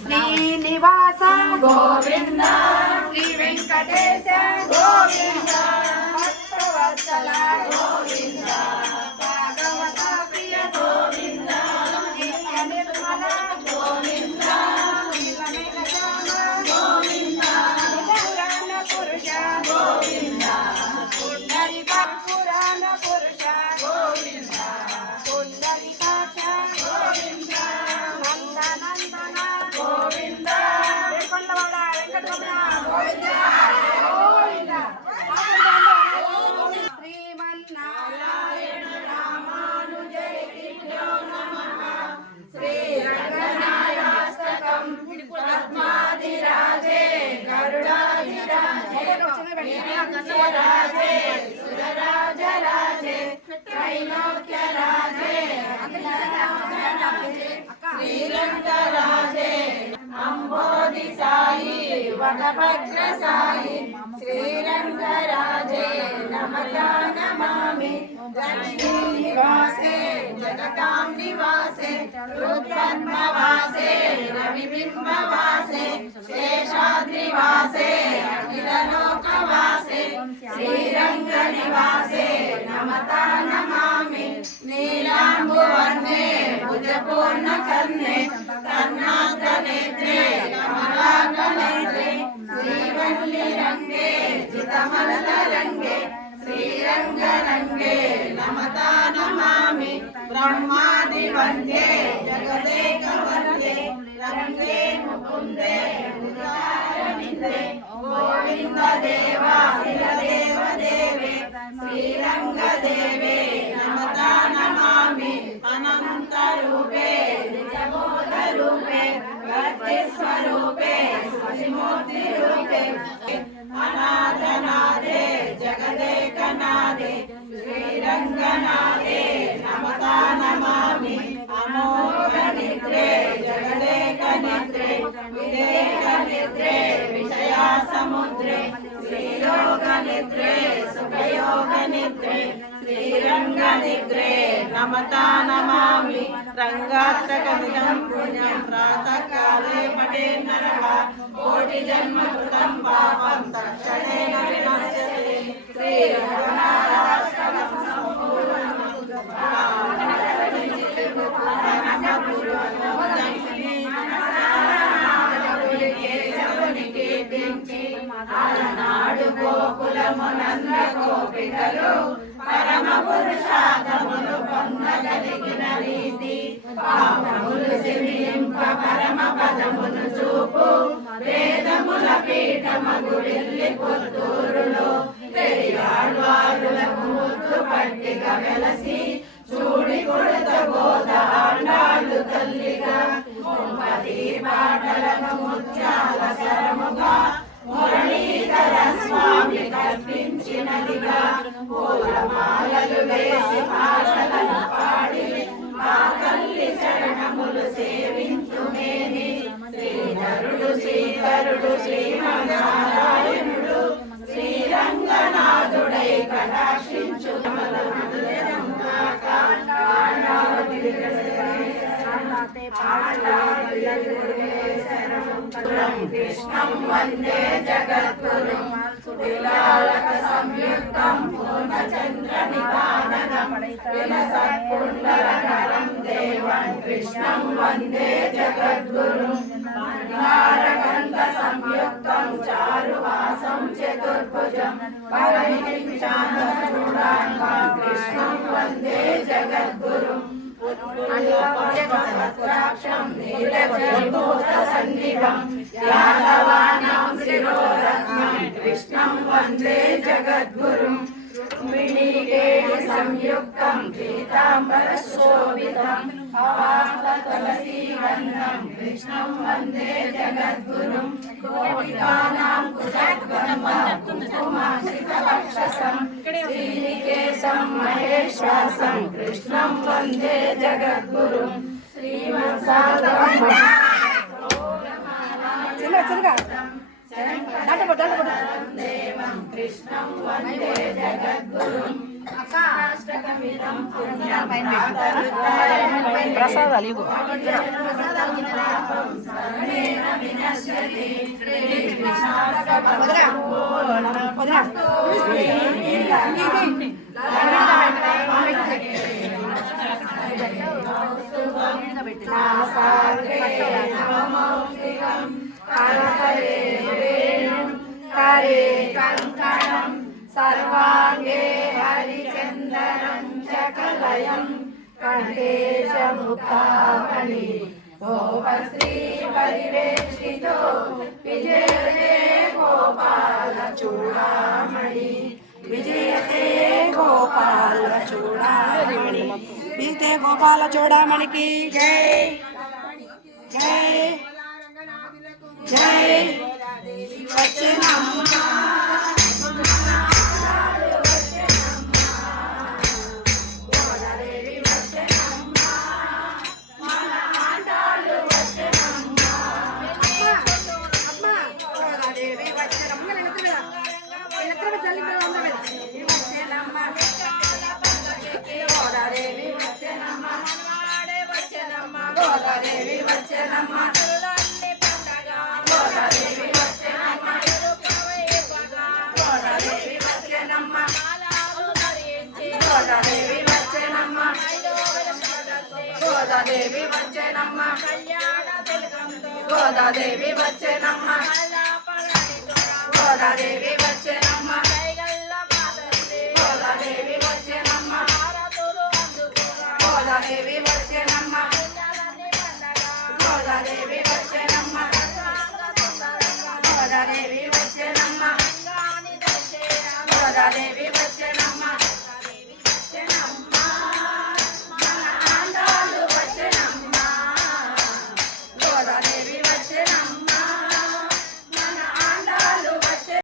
శ్రీనివాస గోవింద శ్రీ వెంకటేశ గోవింద భక్తవత్సల గోవింద భాగవత ప్రియ గోవింద నిత్య నిర్మల గోవింద గోవింద పురాణ పురుష గోవింద పుండరిక పురాణ పురుష గోవింద పుండరికాక్ష గోవింద నందనందన గోవింద కొండవాడ వెంకటరమణ గోవింద గోవింద శ్రీమన్నారాయణ రామానుజయతిభ్యో నమః శ్రీరంగనాయాస్తకం పద్మాధిరాజే గరుడాధిరాజే రాజే సురరాజరాజే త్రైలోక్యరాజే శ్రీరంగరాజే అంబోధి సాయి వటభద్ర సాయి శ్రీరంగరాజే నమతా నమామి లక్ష్మీ నివాసే జగతాం నివాసే రుద్రన్మవాసే రవిబింబవాసే శేషాద్రివాసే అఖిలలోకవాసే శ్రీరంగ నివాసే నమతా నమామి నీలాంబువర్ణే భుజపూర్ణ కర్ణే కర్ణాగ్రనేత్రే కమలాగ్రనేత్రే శ్రీవల్లి రంగే జితమలత రంగే శ్రీరంగరంగే నమతా నమామి బ్రహ్మాది వందే జగదేక వందే రంగే ముకుందే ఉదారవిందే గోవింద దేవా దేవ దేవే శ్రీరంగదేవే నమతా నమామి అనంత రూపే నిజబోధ రూపే భక్తి స్వరూపే శివమూర్తి రూపే అనాథనాదే జగదేకనాదే శ్రీరంగనాదే నమతా నమామి అమోఘ నిద్రే జగదేక నిద్రే విదేక నిద్రే విషయా సముద్రే శ్రీయోగ నిద్రే సుఖయోగ నిద్రే శ్రీరంగ నిద్రే నమతా నమామి రంగాత్తకమిదం పుణ్యం ప్రాతకాలే పఠే నరః కోటి జన్మ కృతం పాపం తక్షణేన వినాశ్యతే శ్రీరంగనాథాష్టకం సంపూర్ణం అలనాడు గోకులమునంద గోపికలు పరమ పురుషార్థములు పొందగలిగిన రీతి పాపములు శమింప పరమ పదమును చూపు వేదముల పీఠమగు వెళ్ళి పుత్తూరులో పెరియాళ్వారులకు ముద్దు పట్టిక వెలసి చూడి కొడుత గోదాండాలు తల్లిగా ముప్పది పాటలను ముత్యాల సరముగా మురళీధర స్వామి కల్పించినదిగా పూలమాలలు వేసి పాటలను పాడి మా తల్లి శరణములు సేవించుమేని శ్రీధరుడు శ్రీధరుడు శ్రీమన్నారాయణుడు శ్రీరంగనాథుడై కటాక్షించు కృష్ణం వందే జగద్గురుం సువిలాలక సంయుక్తం పూర్ణచంద్ర నిపాదనం విలసత్పుండరధరం దేవం కృష్ణం వందే జగద్గురుం మందారగంధ సంయుక్తం చారువాసం చతుర్భుజం పరమిచాంద్రుడాంగం కృష్ణం వందే జగద్గురుం పత్రాక్షం నీలజీభూత సన్నిభం యాదవానాం శిరోరత్నం కృష్ణం వందే జగద్గురుం రుక్మిణీకేళి సంయుక్తం పీతాంబర శోభితం తులసీవన్నం కృష్ణం వందే జగద్గురుం గోపికానాం కుజద్వనం కుంకుమాశ్రితవక్షసం శ్రీనికేశం మహేశ్వాసం కృష్ణం వందే జగద్గురుం శ్రీమత్సాగరం చిన్నగా దేవం कृष्णं वन्दे जगद्गुरुं अष्टकमिदं पुण्यं ప్రసాదాలు ఇగో शरणेन विनश्यति करे कंकणं सर्वांगे हरिचंदनं चकलयं कंठेशमुखामणि गोपश्री परिवेष्टितो विजयते गोपालचूडामणि विजयते गोपालचूडामणि विजयते गोपालचूडामणि की जय जय जय वचनम्मा గోదాదేవి వచ్చెనమ్మ గోదాదేవి వచ్చెనమ్మ గోదాదేవి వచ్చెనమ్మ గోదాదేవి వచ్చెనమ్మ గోదాదేవి వచ్చెనమ్మ గోదాదేవి వచ్చెనమ్మ గోదాదేవి వచ్చెనమ్మ